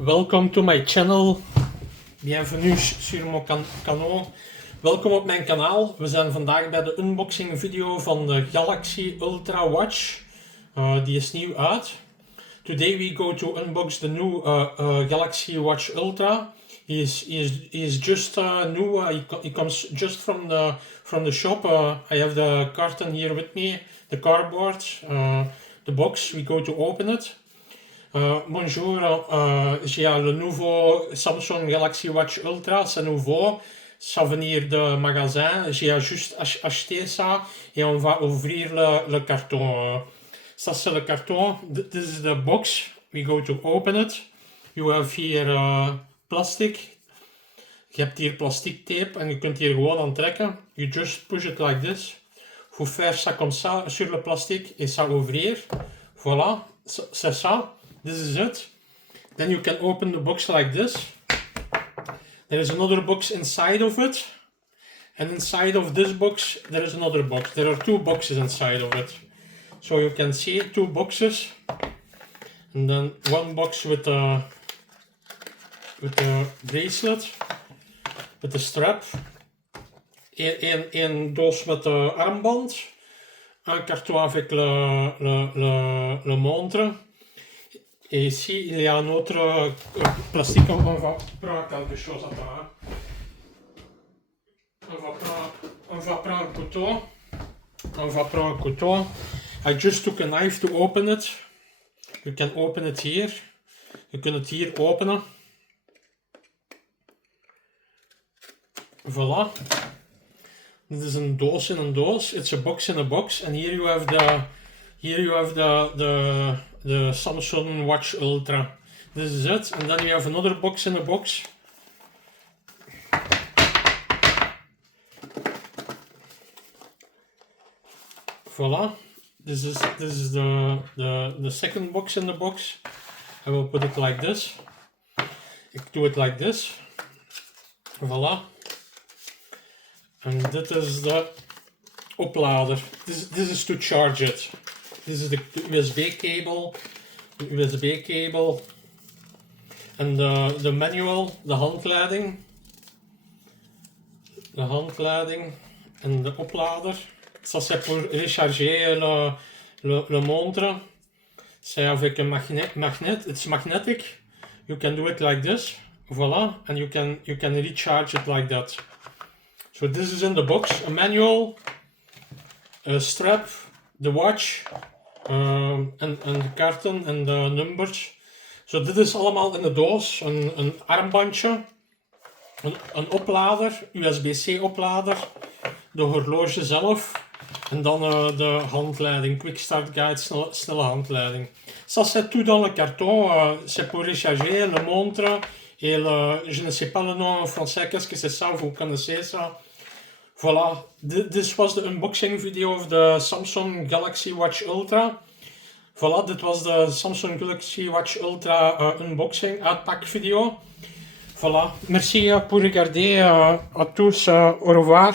Welcome to my channel. Bienvenue sur mon canal. Welkom op mijn kanaal. We zijn vandaag bij de unboxing video van de Galaxy Ultra Watch. Die is nieuw uit. Today we go to unbox the new Galaxy Watch Ultra. He is just new. He comes just from the shop. I have the carton here with me, the cardboard, the box. We go to open it. Bonjour, j'ai le nouveau Samsung Galaxy Watch Ultra, c'est nouveau, ça venir de magasin, j'ai juste acheté ça et on va ouvrir le carton. Ça c'est le carton, this is the box, we go to open it. You have here plastic, je hebt hier plastic tape en je kunt hier gewoon aantrekken. You just push it like this. Faut faire ça comme ça sur le plastique et ça ouvrir. Voilà, c'est ça. This is it. Then you can open the box like this. There is another box inside of it. And inside of this box, there is another box. There are two boxes inside of it. So you can see two boxes. And then one box with a bracelet. With the strap. Een doos met de armband. Un carton avec le montre. Et ici, il y a un autre plastique. On va prendre quelque chose. Attends. On va prendre un couteau. On va prendre un couteau. I just took a knife to open it. You can open it here. Je kunt het hier openen. Voilà. Dit is een doos in een doos. It's a box in a box. And here you have the Samsung Watch Ultra. This is it. And then you have another box in a box. Voila. This is the second box in the box. I will put it like this. Ik doe it like this. Voila. And dit is de oplader. This is to charge it. This is the USB cable, and the manual, the handleiding, en de oplader. Ça c'est pour recharger le montre. C'est avec un magnet. It's magnetic. You can do it like this. Voilà, and you can recharge it like that. So this is in the box: a manual, a strap, the watch. En de kaarten en de numbers. Zo, dit is allemaal in de doos. Een armbandje. Een oplader. USB-C oplader. De horloge zelf. En dan de handleiding. Quick Start Guide. Snelle handleiding. Ça c'est tout dans le carton. C'est pour recharger le montre. Et je ne sais pas le nom en français. Qu'est-ce que c'est ça? Vous connaissez ça? Voilà, this was the unboxing video of the Samsung Galaxy Watch Ultra. Voilà, dit was de Samsung Galaxy Watch Ultra unboxing, uitpak video. Voilà, merci pour regarder, à tous, au revoir.